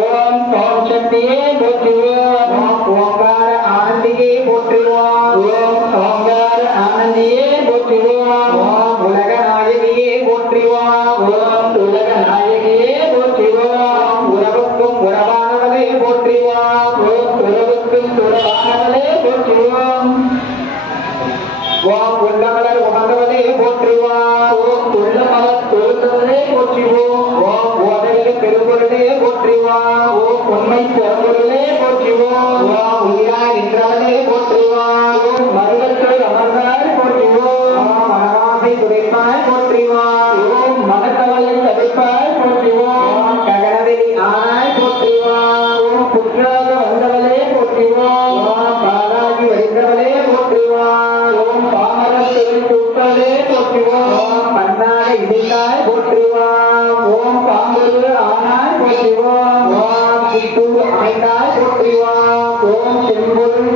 ஓம் ஓம் சக்தியே போற்றுவோம் ஓம் ஓங்கார ஆனந்தியே போற்றுவோம் ஓம் ஓங்கார ஆனந்தியே ஓம் சித்தூர் அமைந்தாய் போற்றுவான் ஓம் செம்பொருள்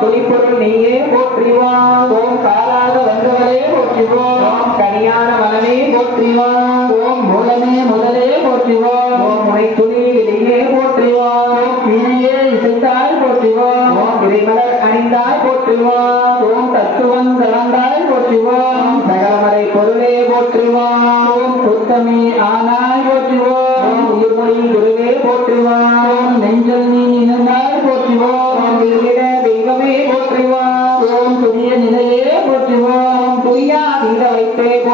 துணிப்பொருள் நீயே போற்றுவான் ஓம் காலாக வந்தவரே போற்றுவோம் ஓம் கனியான மனமே போற்றுவான் ஓம் மூலமே முதலே போற்றுவோம் ஓம் முனை துணி வெளியே போற்றுவான் ஓம் கிளியே இசைத்தாய் போற்றுவோம் ஓம் விரைமலர் அணிந்தாய் போற்றுவான் ஓம் தத்துவம் கலந்தாய் போற்றுவோம் சகலமறை பொருளே போற்றுவான் ஓம் சுத்தமே ஆனாய் போற்றுவோம் ஓம் உயிர்மொழி குருவே போற்றுவான்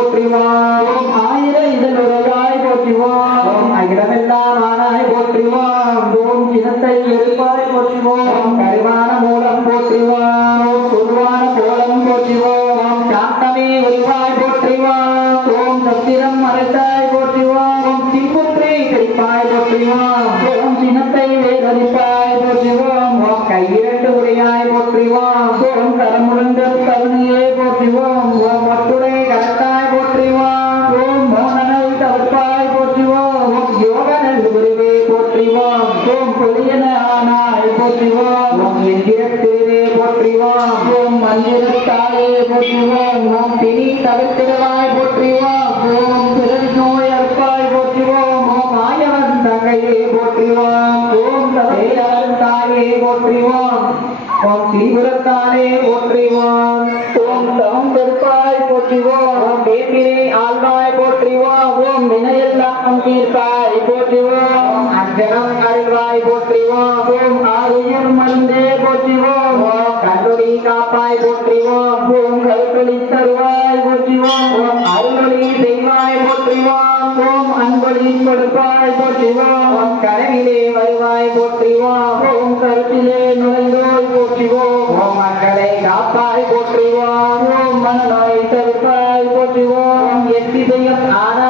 போற்றுவான் ஆயிர இதழ் உறவாய் போற்றுவோம். ஓம் அகிலமெல்லாம் ஆனாய் போற்றுவோம். ஓம் சினத்தை வெறுப்பாய் போற்றுவோம். கருவான மூலம் போற்றுவோம். ஓம் குருவான கோலம் போற்றுவோம். சாந்தமே உருவாய் போற்றுவோம். ஓம் சத்திரம் மறைத்தாய் போற்றுவோம். ஓம் சிம்புற்றை கடிப்பாய் போற்றுவோம். ஓம் சினத்தை வேதரிப்பாய் போற்றுவோம். ஓம் கையிரண்டு உரையாய் போற்றுவோம். ஓம் கரமுழந்த கருணையே போற்றுவோம். போற்றுவோம் ஓம் மந்திரத்தாலே போற்றுவோம் ஓம் பிணி தவிர்த்திடவாய் போற்றுவோம் ஓம் பிறர் நோய் அறுப்பாய் போற்றுவோம். ஓம் ஆயவன் தங்கையே போற்றுவோம் ஓம் தவையாளன் தாயே போற்றுவோம் ஓம் தீவிரத்தாலே போற்றுவோம் ஓம் தவம் பெருப்பாய் போற்றுவோம். ஓம் வேப்பிலே ஆழ்வாய் போற்றுவோம். ஓம் வினையெல்லாம் தீர்ப்பாய் போற்றுவோம். ஓம் அஞ்சனம் அருள்வாய் போற்றுவோம். ஓம் தருவாய் போற்றுவோம் ஓம் அருளொளி செய்வாய் போற்றுவோம் ஓம் அன்பொழி கொடுப்பாய் போற்றுவோம் ஓம் கனவிலே வருவாய் போற்றுவோம் ஓம் கருத்திலே நுழைந்தோய் போற்றிவோம். ஓம் மக்களை காப்பாய் போற்றுவோம் ஓம் மண்ணாய் தருப்பாய் போற்றிவோம். எத்திதயம் ஆனா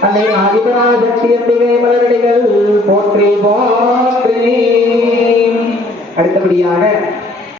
அன்னை ஆதிபராசக்தியத்திலே மலரடிகள் போற்றி போற்றி. அடுத்தபடியாக